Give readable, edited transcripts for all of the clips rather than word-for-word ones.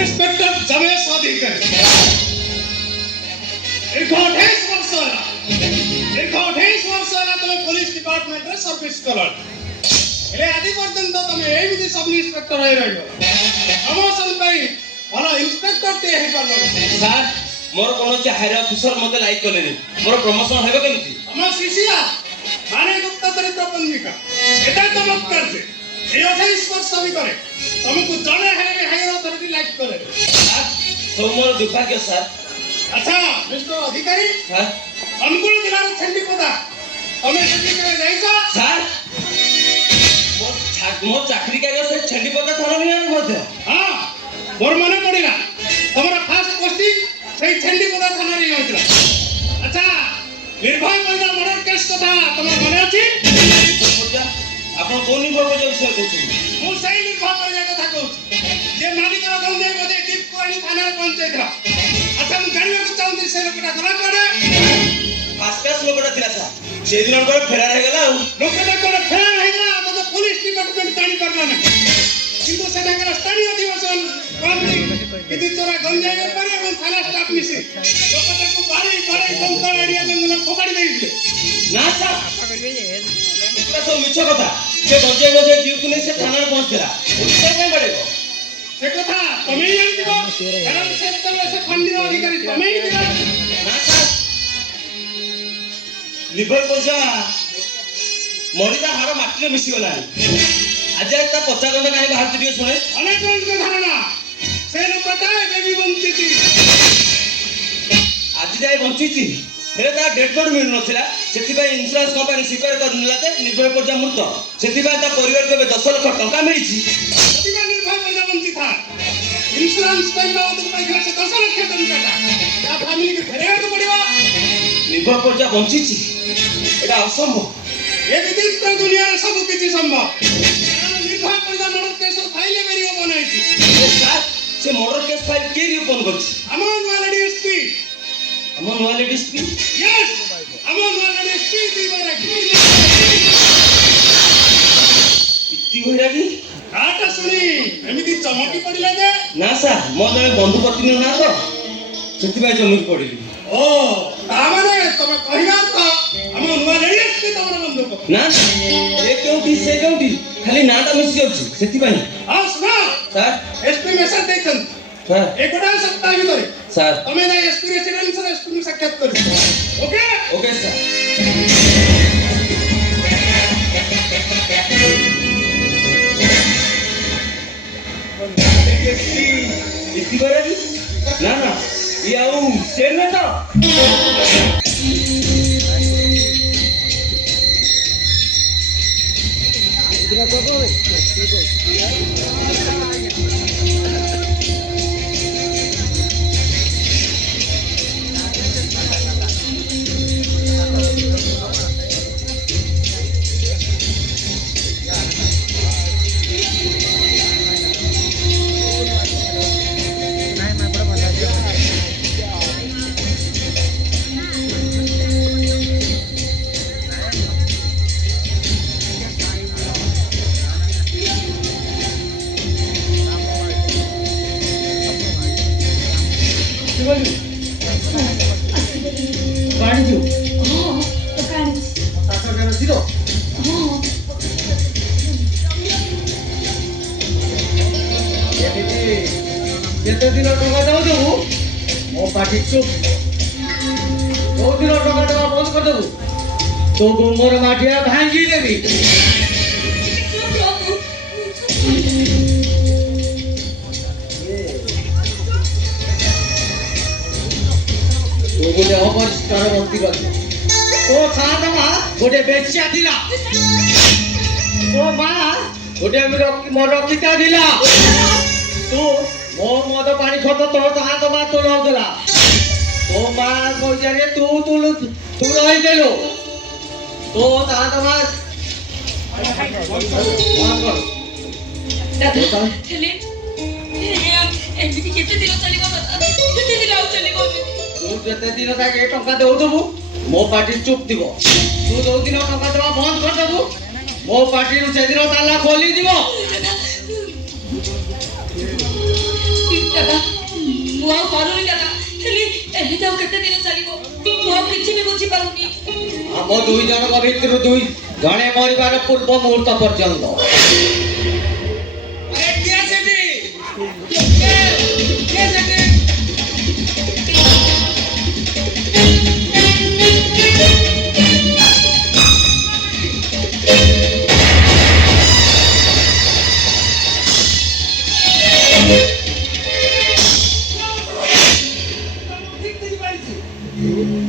Inspector जमेश अधिकारी दीर्घ 28 वर्ष होला तुम पुलिस डिपार्टमेंट रे सर्विस कलर हेले आदि पर्यंत तुम एमिति सब इंस्पेक्टर रही रहिबो प्रमोशन पई भलो इंस्पेक्टर ते हे करलो सर मोर कोनोचे हायर ऑफिसर मते लाइक करले मोर प्रमोशन हेबे केमिति हम शिशिया माने गुप्ता चरित्र पंजिका एटा चमत्कार छे ए 28 वर्ष भी करे तुमको जने हेले हायर अथॉरिटी लाइक करे सर तो मोर दुर्भाग्य सर अच्छा मिस्टर अधिकारी हां अनुकूल जिला रो छंडी पदा हमें छंडी करे जाइका सर मोर चाकरी करे से छंडी पदा थाना में बोलते हां मोर माने पड़िला हमरा फास्ट पोस्टिंग सही छंडी पदा थाना रे होइतला अच्छा निर्भय पंजा मर्डर केस कथा तमर मने अछि आपण कोन निर्भय पंजा विषय कहू मु सही निर्भय पंजा कथा कहू जे मालिक रो गंदे बदे दीप कोणी थाना पंचायत रा अच्छा मु जानिबा को चाहूं से लोकटा गला करे आसपास लोकटा थिला सर से दिन को फेरार हे गेला लोकटा को फेरार हे गेला तो पुलिस डिपार्टमेंट जानि करला ना किंतु सेटाकर स्थानीय अधिवेशन कामनी किति तोरा गंजाय पारे और थाना स्टाफ मिसे लोकटा को बारी कंतर एरिया में फोकाडी देइले ना सर इतना सब मिछ कथा से गंजाय जीव को नहीं से थाना रे पहुंचला उठे नहीं पड़ेगो से कथा तमे जानि दिबो कारण से से फंडी अधिकारी तमे ही दिबो ना सर निर्भय पंजा मरिदा हार माटी रे मिसी गला आज ता पचा गंदा काहे बाहर दियो सुने अनेक जन के धारणा से लोकटा बेबी बंचिती आज जाय बंचिची हेले ता डेड बॉडी मिल नथिला सेति भाई इंश्योरेंस कंपनी स्वीकार करनिला ते निर्भय पंजा मृत सेति भाई ता परिवार के 10 लाख टका मिलिची सेति भाई निर्भय पंजा बंची था इंश्योरेंस पे बाबू तो पैसा से 10 लाख टका या फैमिली के फेरे को पड़िबा निर्भय पंजा बंचिची एटा असंभव ये विदित दुनिया रे सब किछि संभव निर्भय पंजा मर्डर केस फाइल करियो बनाइछि सर से मर्डर केस फाइल के ओपन करछि अमन वाला डीएसपी अमन वाले डीएसपी यस अमन वाला डीएसपी दीवारागी इत्ती होइरागी काटा सुनी एमिति चमकी पडिला जे ना सर मो जने बंधु पत्नी ना तो सेति भाई चमकी पडिली ओ तामाने तमे कहिला त अमन वाला डीएसपी तमर बंधु ना ए केउटी से केउटी खाली नाटा मिस जाउछि सेति भाई हां सुना सर एसपी मेसेज दैछन सर एक गोटा सप्ताह भितर सर तमे ना एसपी रेसिडेंस रे एसपी साक्षात करू ओके ओके सर इत्ती बरागी ना ना ये आउ शेर में तो केते दिन टका दाउ देबू मो पाटी चुप दो दिन टका देबा बंद कर देबू तो गोमर माटिया भांगी देबी तो बोले अपरिष्कार भक्ति कर ओ साधमा गोटे बेचिया दिला ओ मां गोटे मोर रक्षिता दिला तू मो मद पानी खत तो हाथ मा तो लाउला तो मा कहिया रे तू रही देलो तो हाथ मा दादा हेले एमती केते दिन चली गो केते दिन आउ चली गो तू केते दिन तक ए टंका देउ दबु मो पार्टी चुप दिबो तू दो दिन टंका देबा बंद कर दबु मो पार्टी नु से दिन ताला खोली दिबो दादा ମୁଁ ଆଉ ପାରୁନି ଦାଦା ହେଲେ ଏମିତି ଆଉ କେତେ ଦିନ ଚାଲିବ ମୁଁ ଆଉ କିଛି ବି ବୁଝିପାରୁନି ଆମ ଦୁଇ ଜଣଙ୍କ ଭିତରୁ ଜଣେ ମରିବାର ପୂର୍ବ ମୁହୂର୍ତ୍ତ ପର୍ଯ୍ୟନ୍ତ अरे क्या सेठी क्या सेठी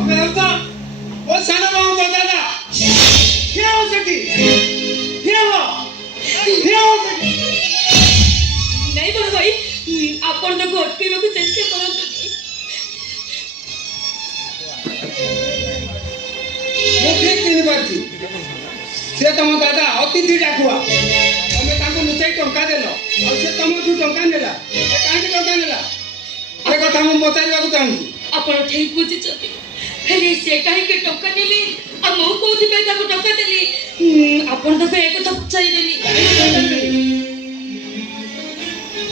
हमें होता वो साना बाबू को दादा क्या हो सेठी क्या हो सेठी ନାଇଁ ବଡ଼ ଭାଇ ଆପଣ ତାକୁ ଅଟକେଇବାକୁ ଚେଷ୍ଟା କରନ୍ତୁନି ମୁଁ ଠିକ ଚିହ୍ନି ପାରୁଛି ସେ ତମ ଦାଦା ଅତିଥି ଡାକୁଆ ତମେ ତାଙ୍କୁ ଲୁଚାଇ ଟଙ୍କା ଦେଲ ଆଉ ସେ ତମଠୁ ଟଙ୍କା ନେଲା ସେ କାହିଁକି ଟଙ୍କା ନେଲା ସେ କଥା ମୁଁ ପଚାରିବାକୁ ଚାହୁଁଛି ଆପଣ ଠିକ ବୁଝିଛନ୍ତି ହେଲେ ସେ କାହିଁକି ଟଙ୍କା ନେଲେ ଆଉ ମୁଁ କୋଉଥିପାଇଁ ତାକୁ ଟଙ୍କା ଦେଲି ଆପଣ ତାକୁ ଏ କଥା ପଚାରିବେନି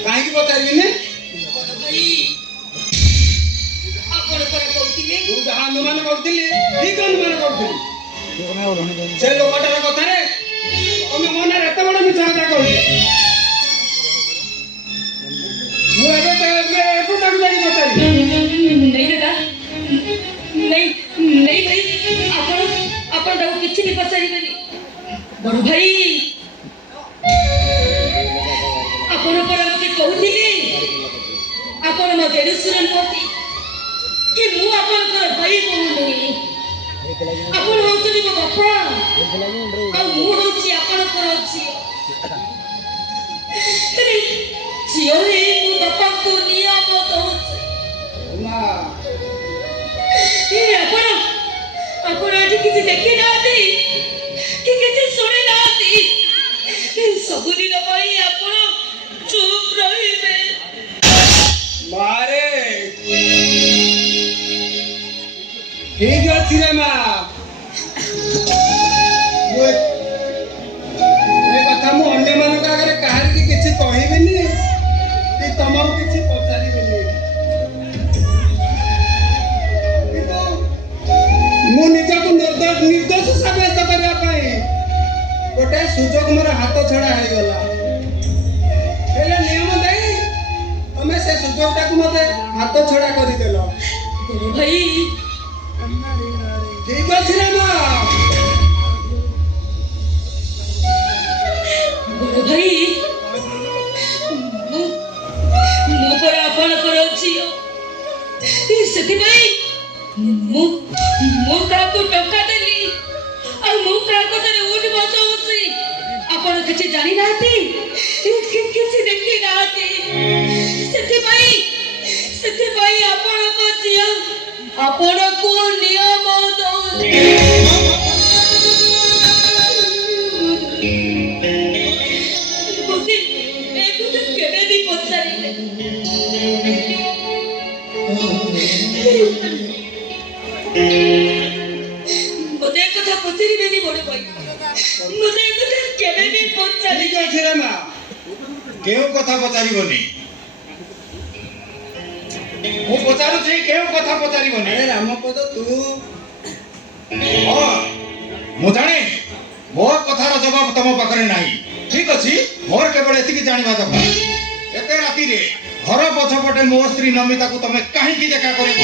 କାହିଁକି ପଚାରିବିନି ବଡ଼ ଭାଇ ଆପଣ ପରା କହୁଥିଲେ ମୁଁ ଯାହା ଅନୁମାନ କରୁଥିଲି ଠିକ ଅନୁମାନ କରୁଥିଲି ସେ ଲୋକଟାର କଥାରେ ତମେ ମନରେ ଏତେ ବଡ ମିଛ କଥା କହୁଛ ମୁଁ ଏବେ ତାକୁ ଯାଇକି ପଚାରିବି नहीं दादा नहीं नहीं भाई ଆପଣ ତାକୁ କିଛି ବି ପଚାରିବେନି ବଡ଼ ଭାଇ ଆପଣ ପରା ମୋତେ କହୁଥିଲେ ଆପଣ ମୋ ଦେଢ଼ଶୁର ନୁହନ୍ତି କି ମୁଁ ଆପଣଙ୍କର ଭାଇ ବୋହୂ ନୁହେଁ ଆପଣ ହେଉଛନ୍ତି ମୋ ବାପା ଆଉ ମୁଁ ହେଉଛି ଆପଣଙ୍କର ଝିଅ ହେଲେ ଝିଅ ହେଇ ମୋ ବାପାଙ୍କୁ ନିୟମ ଦଉଛି ନା ଆପଣ ଆଜି କିଛି ଦେଖି ନାହାନ୍ତି କି କିଛି ଶୁଣି ନାହାନ୍ତି ସବୁଦିନ ପାଇଁ ଆପଣ ଚୁପ୍ ରହିବେ ମାରେ ଠିକ ଅଛି ରେ ମା ଏ କଥା ମୁଁ ଅନ୍ୟମାନଙ୍କ ଆଗରେ କାହାରିକି କିଛି କହିବିନି କି ତମକୁ କିଛି ପଚାରିବିନି କିନ୍ତୁ ମୁଁ ନିଜକୁ ନିର୍ଦ୍ଦୋଷ ସାବ୍ୟସ୍ତ କରିବା ପାଇଁ ଗୋଟେ ସୁଯୋଗ ମୋର ହାତ ଛଡ଼ା ହେଇଗଲା ହେଲେ ନିୟମ ଦେଇ ତମେ ସେ ସୁଯୋଗଟାକୁ ମତେ ହାତ ଛଡ଼ା କରିଦେଲ ବଡ଼ ଭାଇ ଠିକ ଅଛି ରେ ମା ବଡ଼ ଭାଇ ମୁଁ ପରା ଆପଣଙ୍କର ଝିଅ ସେଥିପାଇଁ ମୁଁ କାହାକୁ ଟଙ୍କା ଦେଲି ଆଉ ମୁଁ କାହା କଥାରେ ଉଠ ବସଉଛି ଆପଣ କିଛି ଜାଣିନାହାନ୍ତି କିଛି ଦେଖି ନାହାନ୍ତି ସେଥିପାଇଁ ଆପଣଙ୍କ ଝିଅ ଆପଣଙ୍କୁ ନିୟମ ଦଉଛି କେବେ ବି ପଚାରିଲେ ମୋତେ ଏ କଥା ପଚାରିବେନି ବଡ଼ ଭାଇ ମୋତେ ଏ କଥା କେବେ ବି ପଚାରିବେ ଠିକ ଅଛି ରେ ମା କେଉଁ କଥା ପଚାରିବନି ମୁଁ ପଚାରୁଛି କେଉଁ କଥା ପଚାରିବନି ଆରେ ରାମପଦ ତୁ ହଁ ମୁଁ ଜାଣେ ମୋ କଥାର ଜବାବ ତମ ପାଖରେ ନାହିଁ ଠିକ ଅଛି ମୋର କେବଳ ଏତିକି ଜାଣିବା ଦରକାର ଏତେ ରାତିରେ ଘର ପଛପଟେ ମୋ ସ୍ତ୍ରୀ ନମିତାକୁ ତମେ କାହିଁକି ଦେଖା କରିବ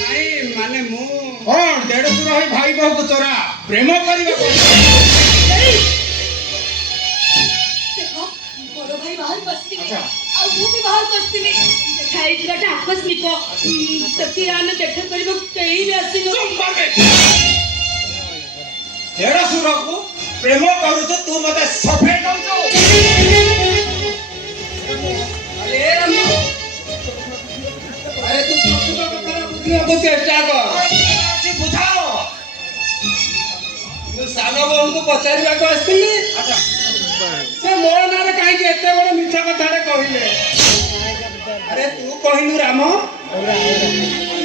ନାଇଁ ମାନେ ମୁଁ କଣ ଦେଢ଼ଶୁର ହୋଇ ଭାଇ ବୋହୂକୁ ଚୋରା ପ୍ରେମ କରିବାକୁ ଦେଖ ବଡ଼ ଭାଇ ବାହାର ବସିଥିଲେ ଆଉ ମୁଁ ବି ବାହାର ବସିଥିଲି ଦେଖା ହେଇଯିବାଟା ଆକସ୍ମିକ ସେଥିରେ ଆମେ ଦେଖା କରିବାକୁ କେହି ବି ଆସିନୁ ଦେଢ଼ଶୁରକୁ ପ୍ରେମ କରୁଛୁ ତୁ ମତେ ସଫେଇ ଦଉଛୁ ଆରେ ତୁ ପ୍ରକୃତ କଥାଟା ବୁଝିବାକୁ ଚେଷ୍ଟା କର ବୁଝାଅ ମୁଁ ସାନ ବୋହୂଙ୍କୁ ପଚାରିବାକୁ ଆସିଥିଲି ସେ ମୋ ନାଁରେ କାହିଁକି ଏତେ ବଡ ମିଛ କଥାଟେ କହିଲେ ଆରେ ତୁ କହିଲୁ ରାମ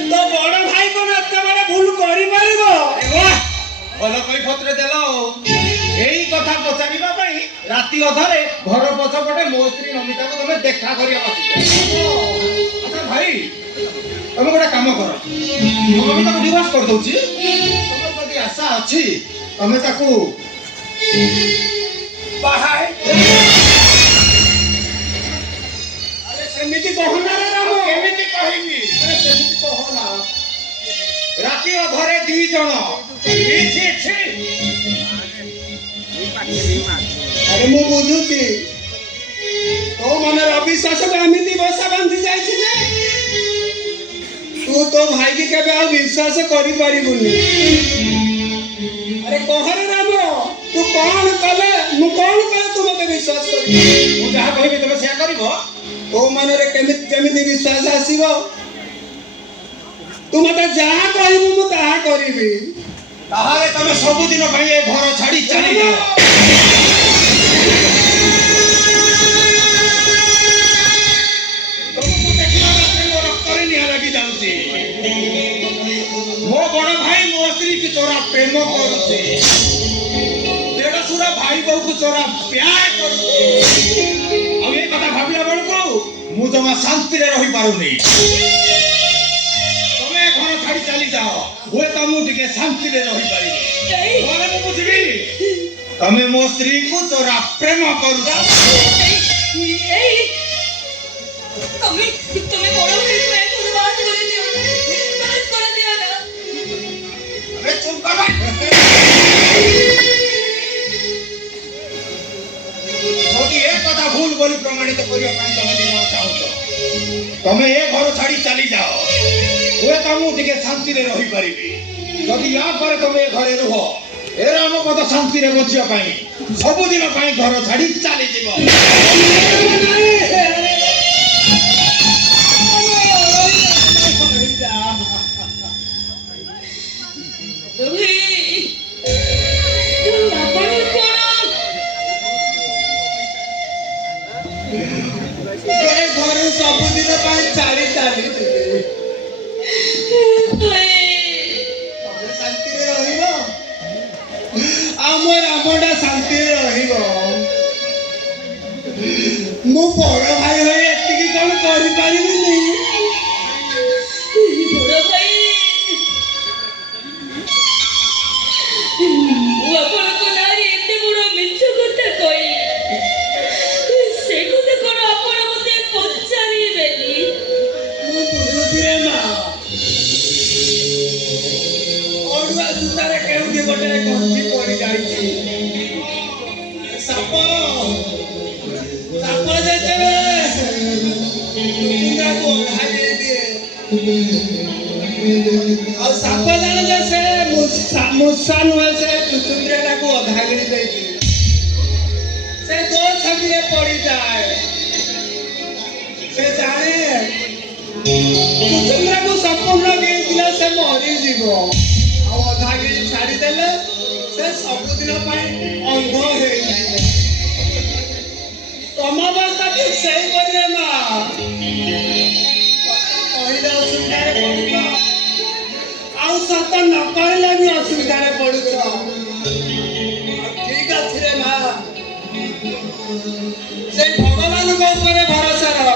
ତୋ ବଡ ଭାଇ କଣ ଏତେ ବଡ ଭୁଲ କରିପାରିବ ଭଲ କୈଫତରେ ଦେଲ ଏଇ କଥା ପଚାରିବା ପାଇଁ ରାତି ଅଧରେ ଘର ପଛପଟେ ମୋ ସ୍ତ୍ରୀ ନମିତାକୁ ତମେ ଦେଖା କରିବାକୁ ଆସିଛ ଭାଇ ତମେ ଗୋଟେ କାମ କର, ମୁଁ ତାକୁ ଡିଭୋର୍ସ କରିଦଉଛି। ତମର ଯଦି ଆଶା ଅଛି ତମେ ତାକୁ ବାହାଏ ଆରେ ସେମିତି କହନା ରେ ରାମ। କେମିତି କହିବି? ଆରେ ସେମିତି କହନା। ରାତି ଅଧରେ 2 ଜଣ। ଛି, ଛି। ଆରେ ମୁଁ ବୁଝୁଛି ତୋ ମନରେ ଅବିଶ୍ୱାସକୁ ଏମିତି ବସା ବାନ୍ଧି ଯାଇଛି ଯେ ତୁ ତୋ ଭାଇକି କେବେ ଆଉ ବିଶ୍ୱାସ କରିପାରିବୁନି। ଆରେ କହରେ ରାମ, ତୁ କଣ କଲେ ମୁଁ କଣ କଲେ ତୁ ମତେ ବିଶ୍ୱାସ କରିବୁ? ମୁଁ ଯାହା କହିବି ତମେ ସେୟା କରିବ। ତୋ ମନରେ କେମିତି ଯେମିତି ବିଶ୍ୱାସ ଆସିବ ତୁ ମତେ ଯାହା କହିବୁ ମୁଁ ତାହା କରିବି। ତାହେଲେ ତମେ ସବୁଦିନ ପାଇଁ ଏ ଘର ଛାଡି ଚାଲିଯାଅ। ତମକୁ ଦେଖିବା ମାତ୍ରେ ମୋ ରକ୍ତରେ ନିଆଁ ଲାଗି ଯାଉଛି। ମୋ ବଡ ଭାଇ ମୋ ସ୍ତ୍ରୀକି ଚୋରା ପ୍ରେମ କରୁଛି। ଦେଢଶୁର ଭାଇ ବୋହୂକୁ ଚୋରା ପ୍ୟାର କରୁଛି। ଆଉ ଏ କଥା ଭାବିଲା ବେଳକୁ ମୁଁ ଜମା ଶାନ୍ତିରେ ରହିପାରୁନି। ତମେ ଏ ଘର ଛାଡି ଚାଲିଯାଅ, ହୁଏତ ମୁଁ ଟିକେ ଶାନ୍ତିରେ ରହିପାରିବି। ଏଇ ନହେଲେ ମୁଁ ବୁଝିବି ତମେ ମୋ ସ୍ତ୍ରୀକୁ ଚୋରା ପ୍ରେମ କରୁଛ। ଏଇ তুমি তুমি বড় ভাই প্রেম করে বাদ করে দিও না, বাদ করে দিও না। আরে চুপ করো। যদি এ কথা ভুল বলি প্রমাণিত করিবা ପାଇଁ ତମେ ଦିନ ଚାହୁଁଛ, ତମେ ଏ ଘର ଛାଡି ଚାଲି ଯାଅ, ହୁଏତ ମୁଁ ଟିକେ ଶାନ୍ତିରେ ରହିପାରିବି। ଯଦି ୟା ପରେ ତମେ ଏ ଘରେ ରୁହ, ଏ ରାମ ପଦ ଶାନ୍ତିରେ ବଞ୍ଚିବା ପାଇଁ ସବୁଦିନ ପାଇଁ ଘର ଛାଡି ଚାଲିଯିବ। তুমি ଆପଣ କଣ ଏ ଘରୁ ସବୁଦିନ ପାଇଁ ଚାଲି ଚାଲିଯିବି। ତମେ ଶାନ୍ତିରେ ରହିବ, ଆମ ରାମଟା ଶାନ୍ତିରେ ରହିବ। ମୁଁ ବଡ ଭାଇ ହୋଇ ଏତିକି କଣ କରିପାରିବିନି? ବড় ভাই ମୁଁ ଆପଣଙ୍କ ନାଁରେ ଏତେ ବଡ଼ ମିଛ କଥା କହିଲି, ସେ କଥା କଣ ଆପଣ ମତେ ପଚାରିବେନି? ମୁଁ ବୁଝୁଛି ରେ ମା। ଅଡୁଆ ସୂତାରେ କେଉଁଠି ଗୋଟେ ଗଣ୍ଠି ପଡି ଯାଇଛି। ସାପ ସାପ ଯେତେବେଳେ ଚୁଚୁନ୍ଦ୍ରାକୁ ଓହ୍ଲାଇ ଦିଏ, ଆଉ ସାପ ଜାଣେ ଯେ ସେ ମୂଷା ନୁହେଁ, ସେ ଚୁଚୁନ୍ଦ୍ରାଟାକୁ ଅଧାଗିରି ଦେଇଛି। ସେ ଗୋ ଛାତିରେ ପଡିଯାଏ। ସେ ଜାଣେ ଚୁଚୁନ୍ଦ୍ରାକୁ ସମ୍ପୂର୍ଣ୍ଣ ଗିଳିଥିଲେ ସେ ମରିଯିବ, ଆଉ ଅଧାଗିରି ଛାଡିଦେଲେ ସେ ସବୁଦିନ ପାଇଁ ଅନ୍ଧ ହେଇଯିବ। ତମ ଅବସ୍ଥା ଠିକ ସେଇପରି ମା। କହିଲେ ଅସୁବିଧାରେ ପଡୁଛ, ଆଉ ସତ ନ କହିଲେ ବି ଅସୁବିଧାରେ ପଡୁଛ। ଠିକ ଅଛି ରେ ମା, ସେଇ ଭଗବାନଙ୍କ ଉପରେ ଭରସା ରଖ।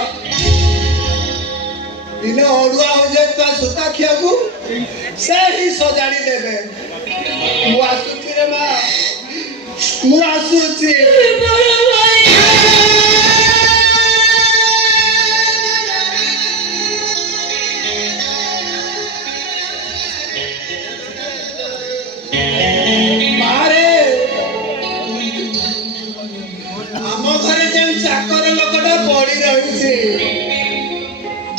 ଦିନେ ଅଡୁଆ ହୋଇଯାଇଥିବା ସୂତାଖିଆକୁ ସେ ହିଁ ସଜାଡି ଦେବେ। ମୁଁ ଆସୁଛି ରେ ମା, ମୁଁ ଆସୁଛି। বড় ভাই ମାରେ, ଆମ ଘରେ ଯେଉଁ ଚାକର ଲୋକଟା ପଡି ରହିଛି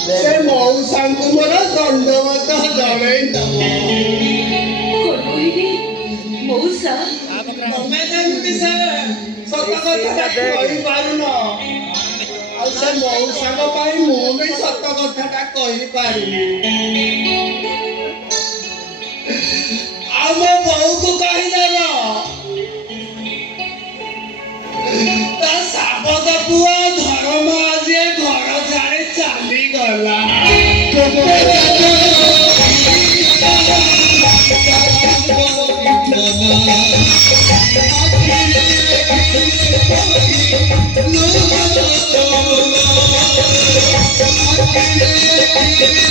ସେ ମଉସାଙ୍କୁ ମୋର ଦଣ୍ଡବତ ଜଣେଇ ଦବ। କଣ କହିବି ମଉସା? ତମେ ଯେମିତି ସେ ସତ କଥାଟା କହିପାରୁନ, ଆଉ ସେ ମଉସାଙ୍କ ପାଇଁ ମୁଁ ବି ସତ କଥାଟା କହିପାରିବି। ଆଉ ମୋ ବୋଉକୁ କହିଦେବ ତା ସାବତ ପୁଅ ଧର୍ମ ଆଜି ଏ ଘର ଛାଡି ଚାଲିଗଲା। No, Thank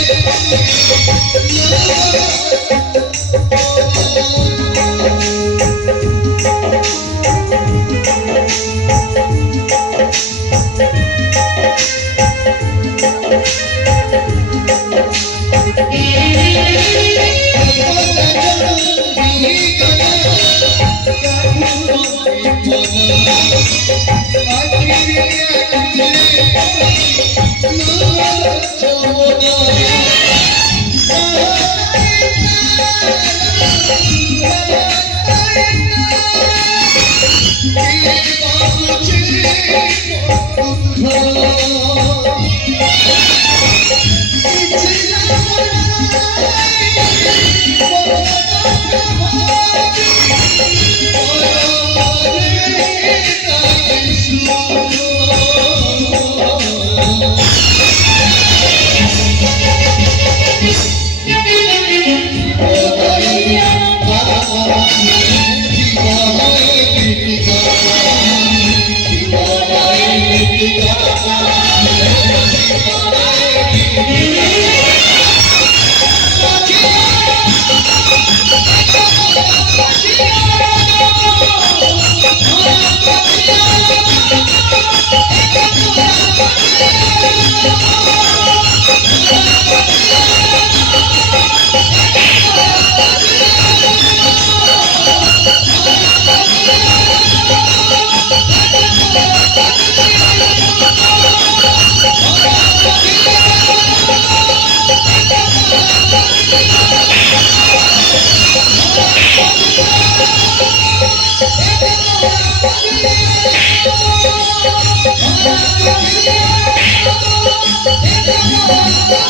you.